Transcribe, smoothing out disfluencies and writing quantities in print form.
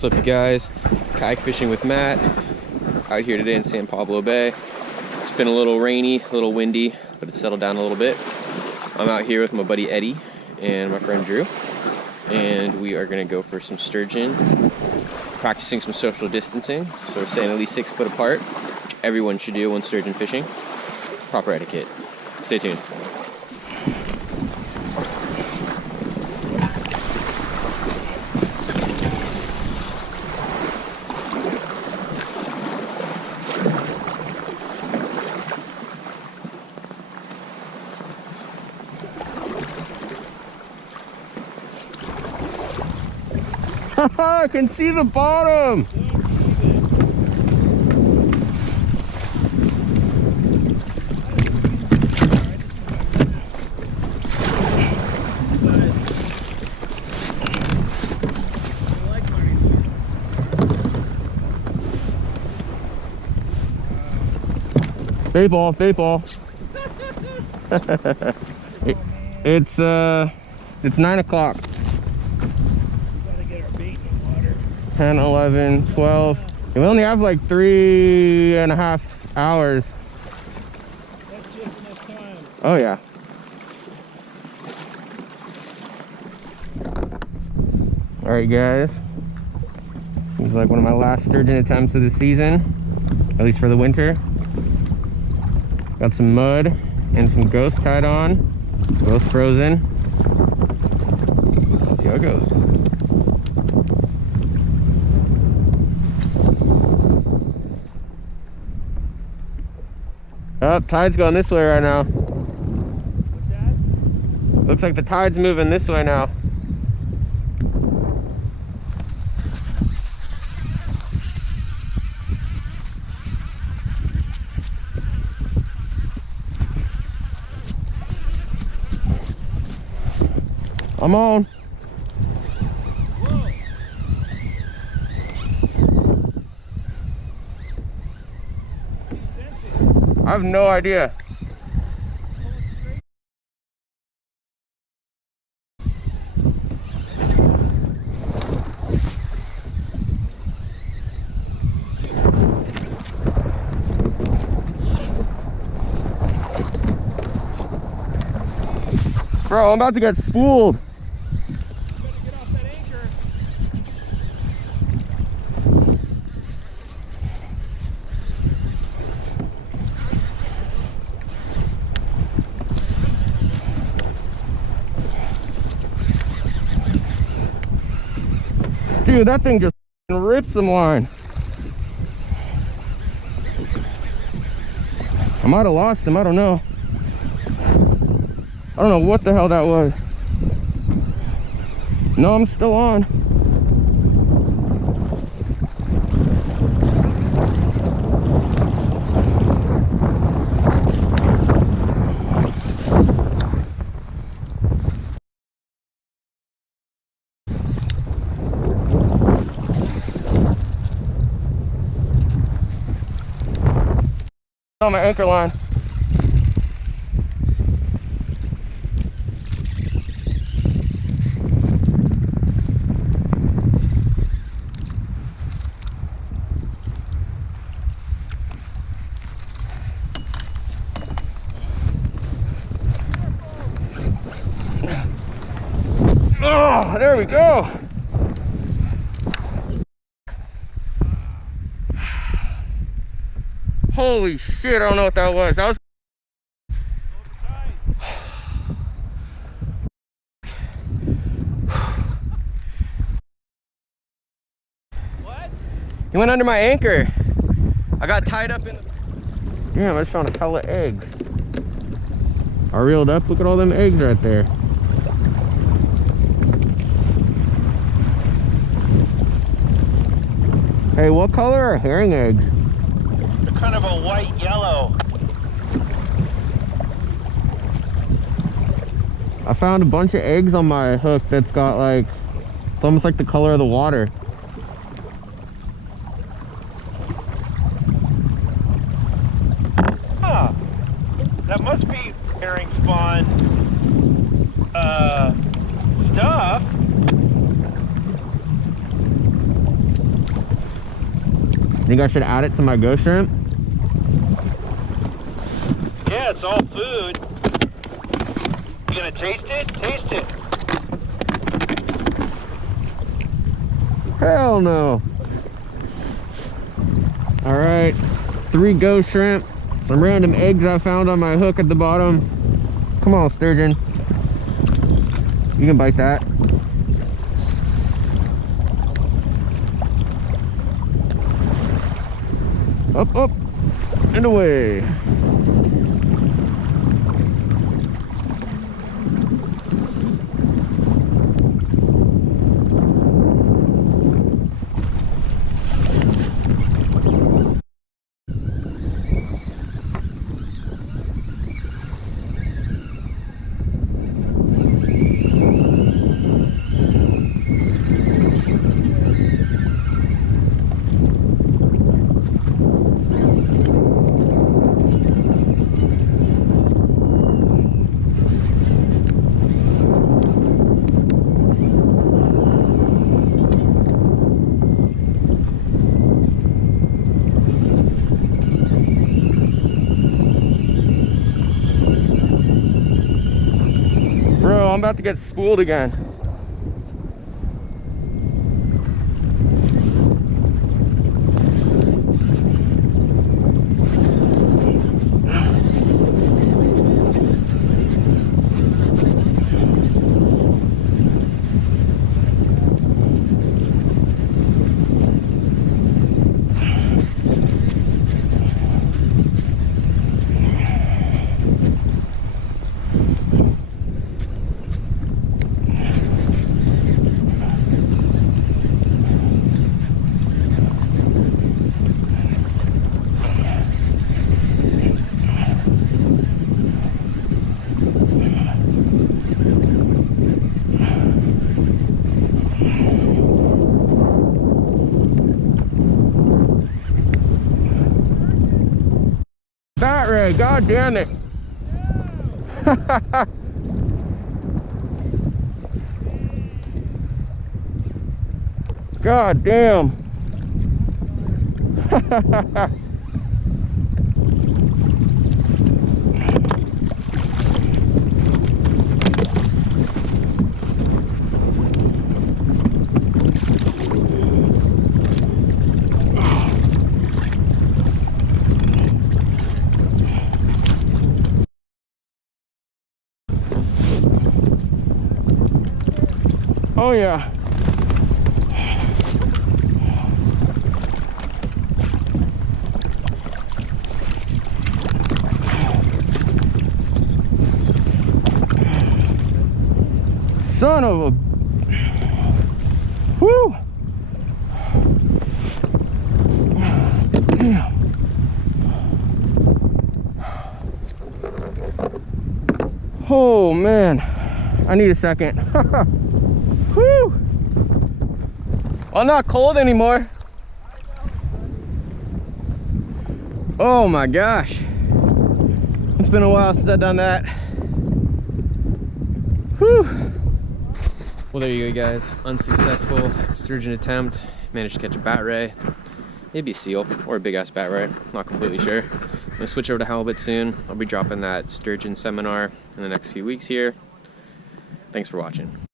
What's up, you guys? Kayak fishing with Matt. Out here today in San Pablo Bay. It's been a little rainy, a little windy, but it's settled down a little bit. I'm out here with my buddy Eddie and my friend Drew, and we are gonna go for some sturgeon, practicing some social distancing. So we're staying at least 6 foot apart. Everyone should do when sturgeon fishing. Proper etiquette. Stay tuned. I can see the bottom. Bait ball, bait ball. It's 9 o'clock. 10, 11, 12. We only have like 3.5 hours. That's just enough time. Oh yeah. All right, guys. Seems like one of my last sturgeon attempts of the season, at least for the winter. Got some mud and some ghosts tied on, both frozen. Let's see how it goes. Oh, tide's going this way right now. What's that? Looks like the tide's moving this way now. I'm on. Whoa. What do you sense? I have no idea. Bro, I'm about to get spooled. You better get off that anchor. Dude, that thing just ripped some line. I might have lost him, I don't know. I don't know what the hell that was. No, I'm still on. On my anchor line. Oh, there we go. Holy shit, I don't know what that was. That was What? he went under my anchor. I got tied up in the... Damn, I just found a hella eggs. I reeled up, look at all them eggs right there. Hey, what color are herring eggs? They're kind of a white yellow. I found a bunch of eggs on my hook that's got like, it's almost like the color of the water. Huh. That must be herring spawn stuff. Think I should add it to my ghost shrimp? Yeah, it's all food. You gonna taste it? Taste it. Hell no. All right, 3 ghost shrimp, some random eggs I found on my hook at the bottom. Come on, sturgeon. You can bite that. Up, up, and away. Bro, I'm about to get spooled again. Bat ray, god damn it. God damn. Oh yeah. Son of a... Woo! Damn. Oh man, I need a second. Woo! I'm not cold anymore. Oh my gosh. It's been a while since I've done that. Whew. Well, there you go, guys. Unsuccessful sturgeon attempt. Managed to catch a bat ray, maybe a seal or a big ass bat ray. Not completely sure. I'm gonna switch over to halibut soon. I'll be dropping that sturgeon seminar in the next few weeks here. Thanks for watching.